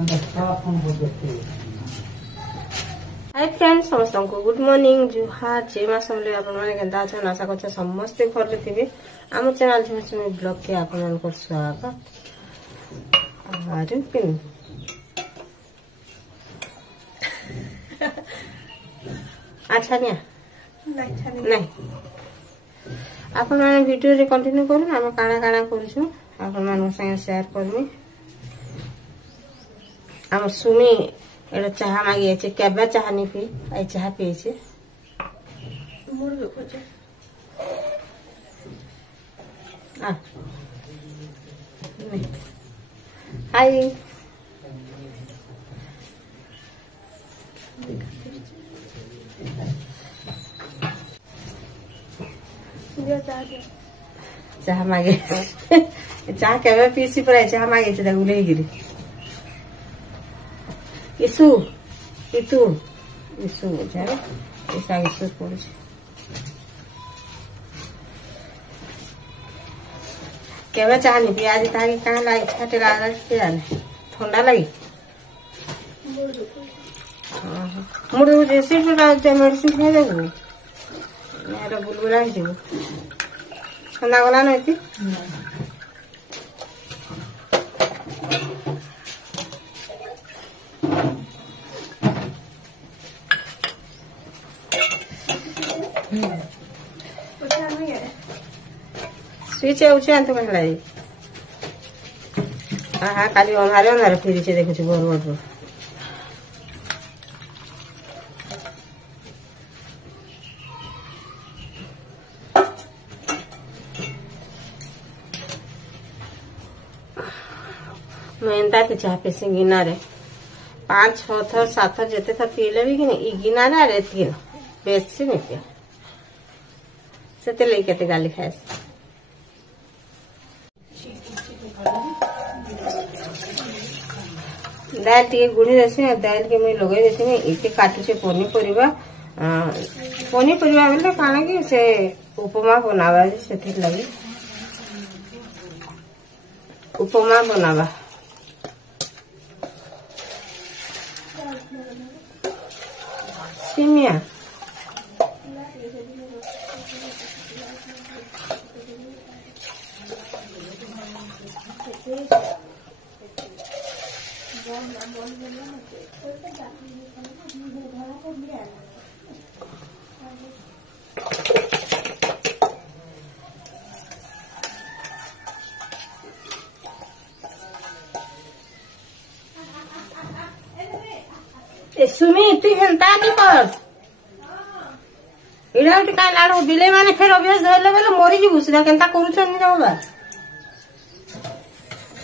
hi friends समस्त को good morning जुहार जय मां समले आपण माने केनता अछन आशा करछ समस्त घर रे थिबे आम चैनल झुमसुमी ब्लॉग के आपण मन को स्वागत आज पिन अच्छा नहीं आपण माने वीडियो रे कंटिन्यू करू हम काना काना करछु आपण मन संगे शेयर करमी हम सुमी एटा चाहा मागी छे केबे चाहा नहीं पी आई चाहा पी छे मोर देखो छे आ नहीं हाय चाहा मागे चाहा केबे पीसी पर चाहा मागे छे उले गिरी इसु बुझाए ऐसा इसु पड़े केवे चाह नहीं पी आज ताकि कहाँ लाई छाटे लगा ठंडा लगी मुझे जैसे मेडिसिन खाई देबू मेरा बुलबुला ठंडा गला नहीं थी स्विच होचे अंत कहला हाँ खाली अनारे फिर से देखु बोर बोर मैं तो चाह पे गिना रे 5-6 थर 7 थर जिते थर पीले भी कि गिना रे बेसी नहीं पिया से लेके गाली खाए दाल टे गुड़ी देसी दाल के मुझे लगे देसी इतने काटुचे पनीपरिया बोले काना कि से उपमा बनावा से लगे उपमा बनावा सिमिया सुमी तू हेंता नहीं कर इडा उठी का लाडो बिले माने फेर अभ्यास धरले बेले मरि जीबु सीधा केनता करूछन नि बाबा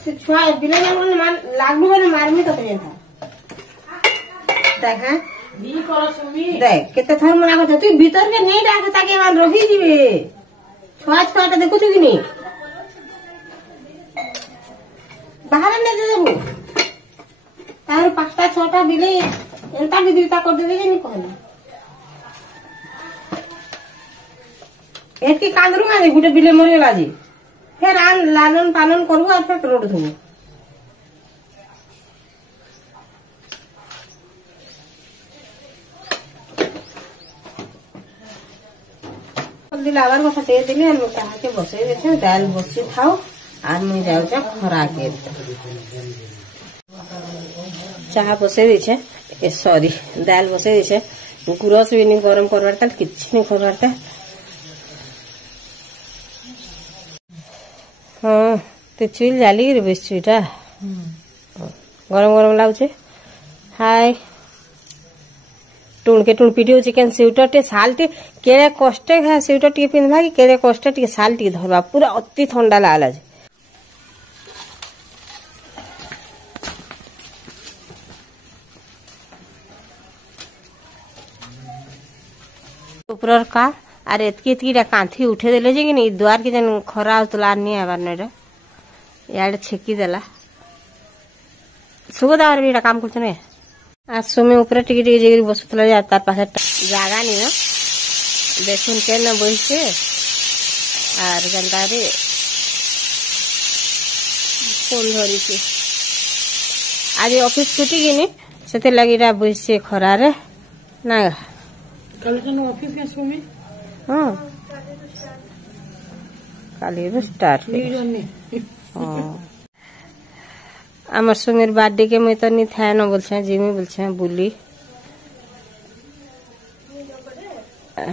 ते छुआ बिले माने लागलु बेले मारमी तो था देख हां बी कर सुमी देख केते थर मना कर तू भीतर के नहीं डाक ताके मान रही जीवे छुआ छुआ के देखु कि नहीं बाहर ने दे देबु तार 5-6 बिले एंता विदिता कर देबे नहीं कहला एत की कांदरू माने गुटे बिले मरे लाजी फिर आन लालन पालन करबो और फिर रोड धोबो जल्दी लावर को फटे दिले हम कहा के बसे देथे दाल बसी खाओ और मैं जाऊ जा खरा के चाहा बसे दी छे ए सॉरी दाल बसे दी छे गुरस भी नहीं गरम करवार ताल किछ नहीं करवार ता हाँ तो चुल जाली रे बेस चुईटा गरम गरम लाउछे हाय टुण के टुण पीटी हो चिकन स्वेटर टे साल टे केरे कष्टे खा स्वेटर टे पिनभा कि केरे कष्टे टे साल टे धरबा पूरा अति ठंडा लागला जे ऊपर का अरे एतकी कांथी उठे देले जे कि नहीं द्वार के जन खरा तुलार नहीं आबार ने यार छेकी देला सुगदा और भी काम करछ ने आज सुमी ऊपर टिके टिके जे बसुतला जा तार पासे जागा नहीं ना देखुन के न बइसे आर गंदारे फोन धरी आज ऑफिस छुट्टी गिनी से लगी बस खरारे ना ऑफिस हाँ काली स्टार्ट आमर सुमीर बर्थडे के मुई तो नहीं था न बोलछे जिमी बोलछे बुली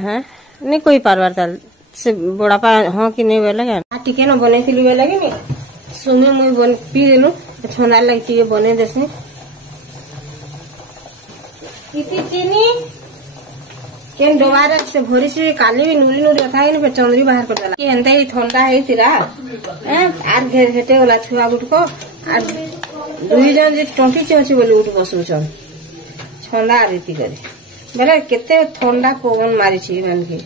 हाँ नहीं कोई पारवार ताल से बड़ा पा हाँ कि नहीं बोले क्या टिके न बने थी बोले कि नहीं सुमी मुई बन पी देलु छोना लगी ये बने देसे इतनी चीनी केन डोबारे से भोरी से काली भी नुरी नुरी था इन पे चंद्री बाहर कर देला कि एंता ही ठंडा है तिरा आर घेर घेटे वाला छुआ गुट को आर दुई जन जे टंकी चौची बोली उठ बसु छन ठंडा रीति करे बेले केते ठंडा पवन मारी छी मन के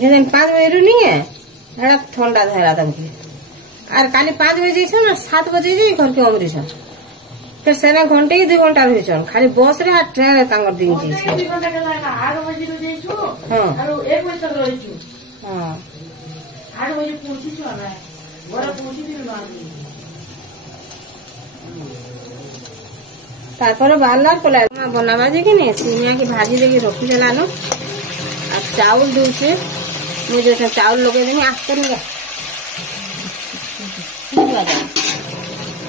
जन 5 बजे रु नहीं है हड़ा ठंडा धरा तमके आर काली 5 बजे छ ना 7 बजे जे घर के अमरी छ फिर सेना घंटे 2 घंटा रही छन खाली बस रे ट्रेन तांगर दिन की 2 घंटा के लागा 8 बजे रो जेछु हां और 1 बजे तक रही छु हां 8 बजे पहुंची छु ना बड़ा पहुंची दिन बानी तारपर बाहरलार पला बनावा जे कि नहीं सिमिया की भाजी लेके रखी देला नो आ चावल दूर से मुझे चावल लोगे देनी आस्ते नहीं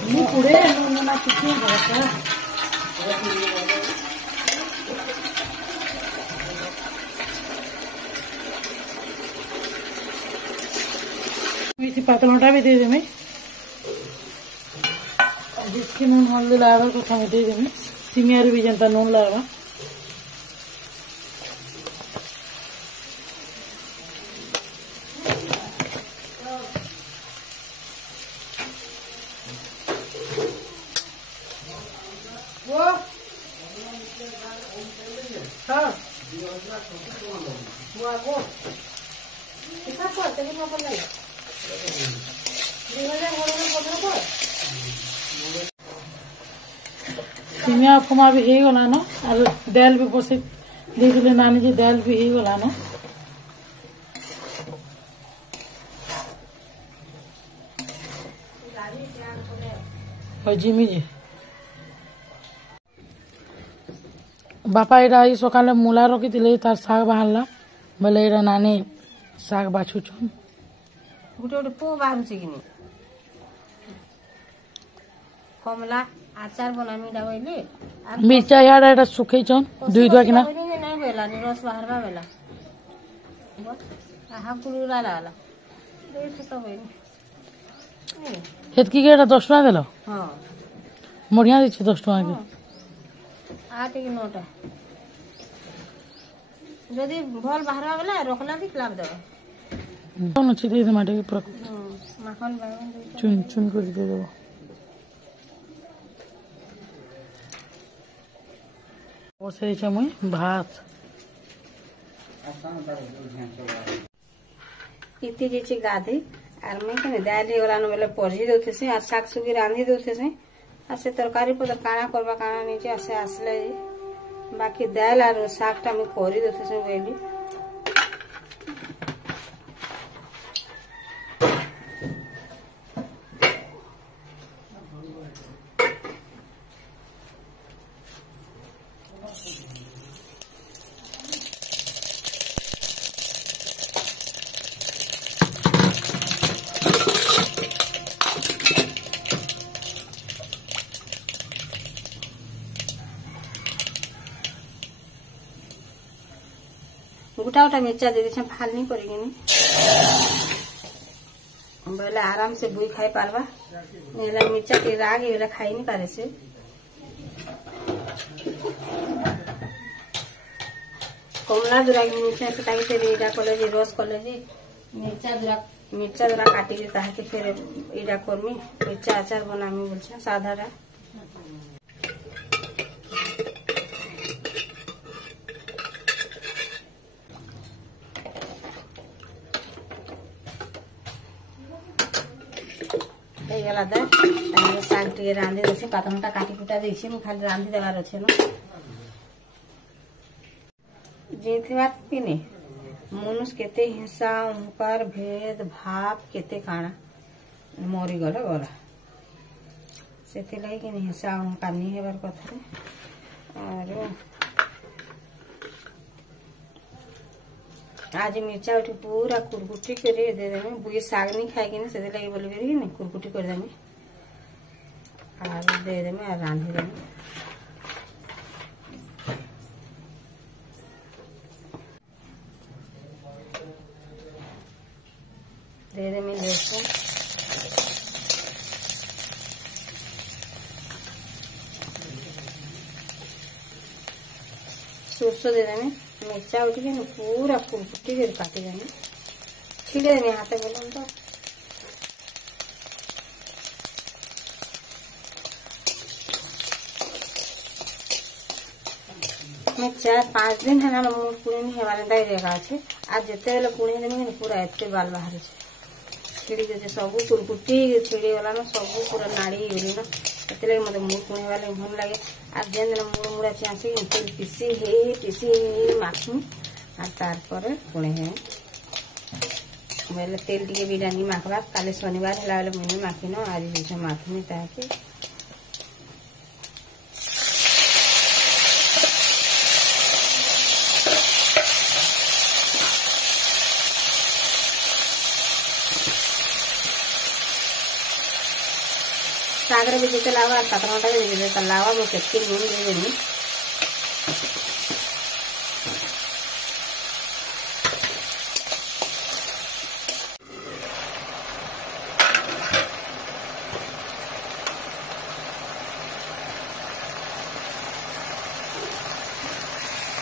नहीं पूरे ना कितने बड़ा पातलोटा भी दे दे मैं जिसकी नून हल्दी लावा को खाने दे दे मैं सिमियारी भी जनता नून लावा सिमिया उपमा भी हो गला न और दाल भी बस दे नानी जी दाल भी हो गला न जिमी जी बापा एटा सकाले मूला रखी तार शाग बाहरला बोले एटा नानी शाग बाछू छन गोटे गोटे पो बाहर कि कमला आचार बनामी डाबैले मिर्चा यार एटा सुखै छन दुई दुआ किना नहीं बेला नि रस बाहरबा बेला आहा कुलुरा लाला देख तो होइनी हेतकी के एटा 10 टका देलो हां बढ़िया दै छी 10 टका के 8 की 9 टा जदी भल बाहरबा बेला रखला दी क्लाब देबा कौन छी दे माटे के पूरा माखन बैगन चुन चुन कर दे देबो बसे छै मुई भात इति जे छै गाधे आर मैं कने दाल हे गला न बेले परजी देते से आ साग सुगी रांधी देते से आ से तरकारी पर काना करबा काना नहीं छै से आसले बाकी दाल आर साग टा मैं करी देते से बेली गोटा गोटा मिर्चा दे दे फाल नहीं करेगी बोले आराम से बुई खाई पारबा मिर्चा के राग ये खाई नहीं पारे से कमला दूरा मिर्चा पिटाई से इडा कले रस कले मिर्चा दूरा काटी ताके फिर इडा करमी मिर्चा आचार बनामी बोल साधारा साग टे रांधि दे पातनटा काटी कुटा दे खाली रांधि देवार अच्छे नहीं मनुष्य केते हिंसा अहंकार भेद भाव केते काना मरी गला गला से लगे कि नहीं साग पानी है बार कथा और आज मिर्चा उठी पूरा कुरकुटी कर दे देमे बुई साग नहीं खाए कि से लगे बोल कर नहीं कुरकुटी कर देमे और दे देमे और रांधी देमे दे देमे लहसुन सरसों दे देमे मिर्चा उठी के पूरा कुरकुटी कर काटी देमे छिड़े देमे हाथ बोलो तो मैं 4-5 दिन है मूड पुणी नहीं हेवाले देखा अच्छे आज जिते बेले पुणी देमी पूरा एत बाल बाहर छिड़ी जाए सब कुरकुटी छिड़ी गला ना सब पूरा नाड़ी गली ना से मत मूड पुणी हेवाले भल लगे आज जेन दिन मुड़ मुड़ा चासी तेल पिसी माखी और तार पुणी है बोले तेल टे भी डानी माखबा काले शनिवार है बेले मुझे माखी न आज माखनी ताकि सागर भी जिते लावा तकनटा भी जिते लावा मैं चटकी नून दे देनी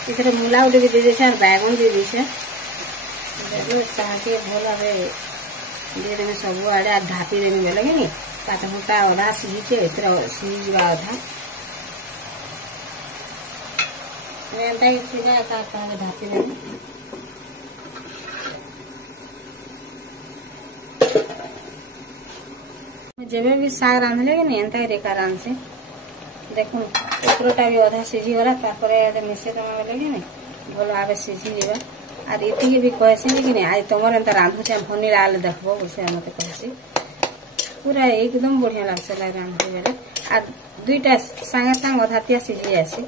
इधर मूला उठे भी दे देछे और बैगन दे देछे ताकि भल भाव दे देने सब आड़े आ ढापी देने बेले कि नहीं 5 घंटा अधा सीझे सीझा अधा एंता सीझा ढापी देने जब भी साग रांधले कि नहीं एंता रेखा रांध से देखो उपरटा भी अधा सीझी गला मिसे तुम बोले कि नहीं भल भाव सीझी जावा और ये भी कहसी कि नहीं आज तुम एंता रांधुचे भनी लाल देखो बोलसे मत कहसी पूरा एकदम बढ़िया लगता रांधे बेले आ दुईटा सांगे सांग अधातिया सीझी जासी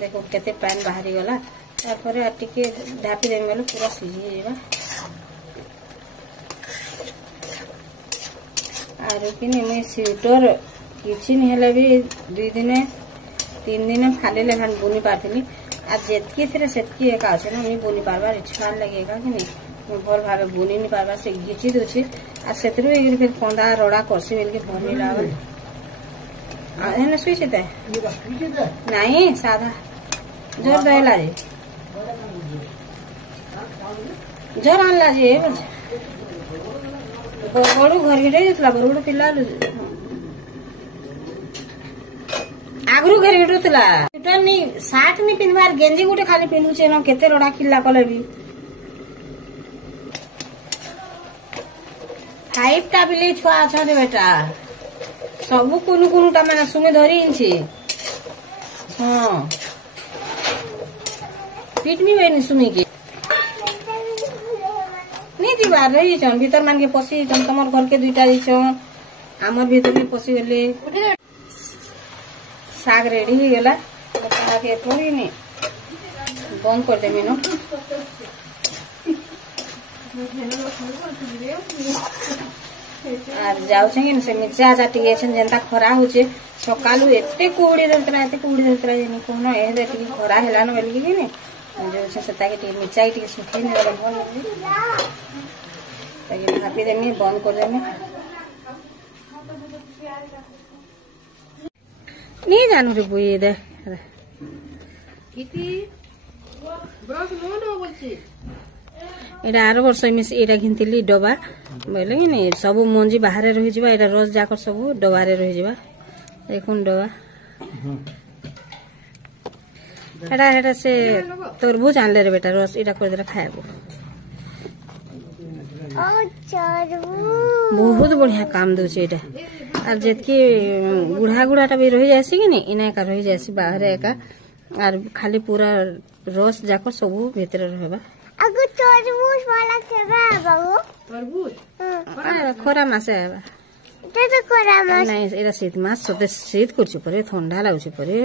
देखो केते पानी बाहरी गला तापर टिके ढापी देमे बेले पूरा सीझी जावा आर कि मैं स्वेटर किछि नहीं हेले भी 2 दिन 3 दिन खाली लेखा बुनी पार्थी आज जितकी थे सेतकी एका अच्छे ना मुझे बुनी पार्बार इच्छा लगेगा कि नहीं मैं भल भाव बुनी नहीं पार्बार से घिची दूसरी आज से फिर कंदा रड़ा करसी बेल के भर नहीं लगा सुई नहीं साधा जोर दला जी जोर आनला जी बड़ू घर गिटा बरगड़ पिला आगरू घर गिटुला नहीं सार्ट नहीं पिंधबार गेंजी गोटे खाली पिंधुचे न केते रड़ा किला कले भी 5 टा बिले छुआ अच्छा रे बेटा सब कुनु कुनु टा मैंने सुमे धरी इनछी हां पिटनी वेनी सुमी के नहीं दीवार रही छन भीतर मान के पसी छन तमर घर के दुईटा दी छन हमर भीतर भी पसी गले साग रेडी हो गला के थोड़ी नहीं बंद कर देमी न আর যাଉছে କି ସେ ମିର୍ଚା ଚାଟିକି ଏଛନ୍ ଯେନ୍ତା ଖରା ହଉଛେ ସକାଳୁ ଏତେ କୁହୁଡି ଦେଉଥିଲା ଯେନି କହୁନ ଏହେଦେ ଟିକେ ଖରା ହେଲାନ ବେଲକି କି ନି ଯାଉଛେ ସେତାକେ ଟିକେ ମିର୍ଚା ଟିକେ ଶୁଖେଇ ନେଲେ ଭଲ ତାକେ ଭାପି ଦେମି ବନ୍ଦ କରିଦେମି नहीं जानू रे बुई दे एटा आर वर्ष मिस एटा घिनतिली डबा बोले कि नहीं सब मंजी बाहर रही जावा एटा रस जाक सब डबारे रही जावा देखुन डबा एटा एटा से तरबूज आनले रे बेटा रस एटा कर देला खाएबो बहुत बढ़िया काम दउछे एटा और जेतकी गुढ़ा गुढ़ाटा भी रही जासी कि नहीं इना का रही जासी बाहर एका और खाली पूरा रस जाक सब भीतर रहबा अगर तरबूज वाला केबा बाबू ଖରା ମାସେ ହେବା ନାଇଁ ଏଇଟା ଶୀତ ମାସ ସତେ ଶୀତ କରୁଛି ପରେ ଥଣ୍ଡା ଲାଗୁଛି ପରେ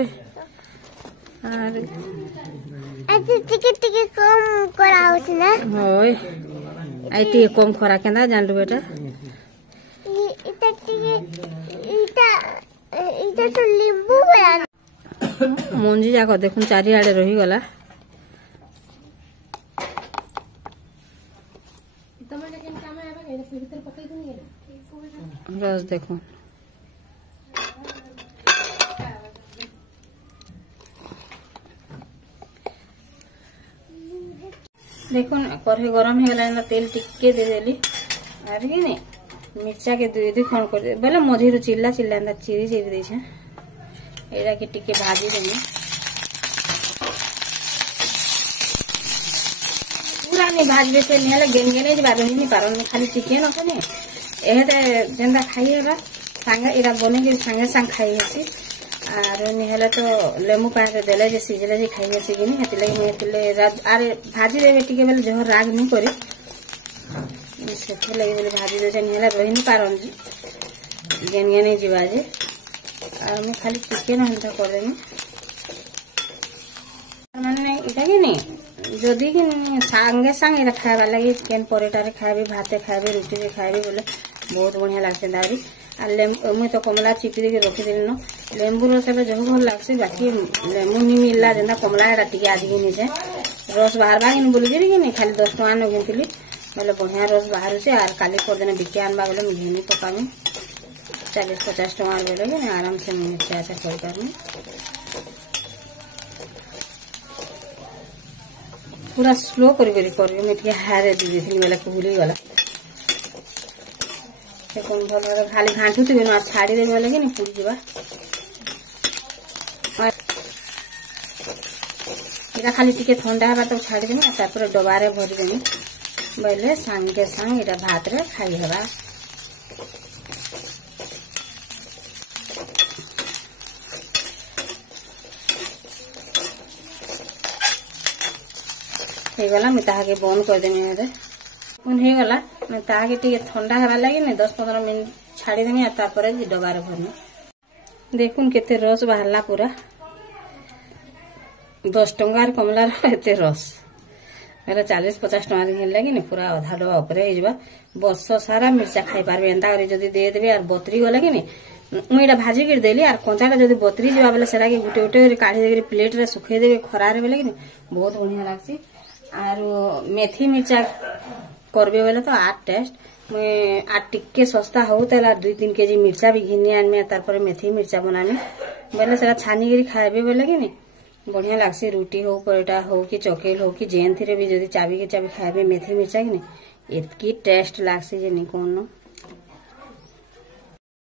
ଟିକେ ଟିକେ କମ କରାଉଛି ନା ହଇ ଆଇ ଟିକେ କମ ଖରା କେନ୍ତା ଜାଣିଲୁ ବେଟା এটা ଟିକେ এটা তো লিম্বু বলা ମଞ୍ଜି ଯାକ ଦେଖୁନ୍ ଚାରିଆଡେ ରହିଗଲା ରସ ଦେଖୁନ୍ देखुन कढ़े गरम हो गला तेल टिके दे देली आर कि नहीं मिर्चा के दुई दुई खंड कर दे बोले मझी चिल्ला चिल्ला चिरी चिरी दे एरा के टिके भाजी देनी पूरा नहीं भाजबे से नहीं गेन गेने जा रही नहीं पारन खाली चिकेन अपने एहेते जेंदा खाई हेबा सांगे एरा बने के संगे संग खाई हेसी आर निहले तो लेमु पानी देले जे सिजले जे खाई हेसी कि नहीं हेतिले हेतिले आरे भाजी देबे टिके बेले जह राग नहीं करे सेथे लगे बेले भाजी दे निहले रही नहीं पारन गेन गेने जीवा जे आर मैं खाली चिकेन हंता कर देनी माने इटा कि नहीं जदि कि संगे संग एरा खाइबा लगी केन परेटारे खाइबे भाते खाइबे रुटी रे खाइबे बोले बहुत बढ़िया लागसे दारी आ मुई तो कमला चिपी दे रखी देली न लेंबू रस जो भल लगसी बाकी लेंबू नहीं मिलला जेना कमला एटा टिके आदिके नहीं जाए रस बाहर कि बोली कि नहीं खाली 10 टका न गिनती बोले बढ़िया रस बाहर से आर काली कर देना बिके आनबा बोले घिनी पकामी 40-50 टका बोले कि आराम से मिर्चा ऐसा कर पूरा स्लो करी मैं हारे दी बोले भूली गला कौन भल खाली घाटुथी छाड़ी देवी बोले कि पूरी जावा इटा खाली टिके ठंडा हवा तो छाड़ी देनी तापर डबारे भरी देनी बोले सांगे सांग इटा भात रे खाई हवा गला मैं ताके बंद कर देनी हो गला मैं ताके टिके ठंडा हवा लगे ना 10-15 मिनट छाड़ी देनी तापर डबारे भरनी देखुन केते रस बाहरला पूरा 10 टंकार कमला एते रस मेरा 40-50 टंकार लगे ना पूरा अधा डबा उपरे वर्ष सारा मिर्चा खाई पारबे एंता करे जदी दे देबे आर बतरी गला कि मुई एटा भाजी कर देली आर कंचाटा जदी बतरी जावा बेले सेरा के गुटे गुटे काढ़ी देके प्लेट रे सुखै देबे खरा रे बेले कि बहुत बढ़िया लागसी आर मेथी मिर्चा करबे बेले तो आर टेस्ट मैं आर टिके सस्ता हो तला 2-3 केजी मिर्चा भी घिनी आनमे तार मेथी मिर्चा बनाने बेले सेरा छानी करी खाइबे बेले कि बढ़िया लागसी रुटी हो परोटा हो कि चकेल हो कि जेन थी भी जदी चाबी के चाबी खाइबे मेथी मिर्चा कि एतकी टेस्ट लागसी जे नहीं कोनो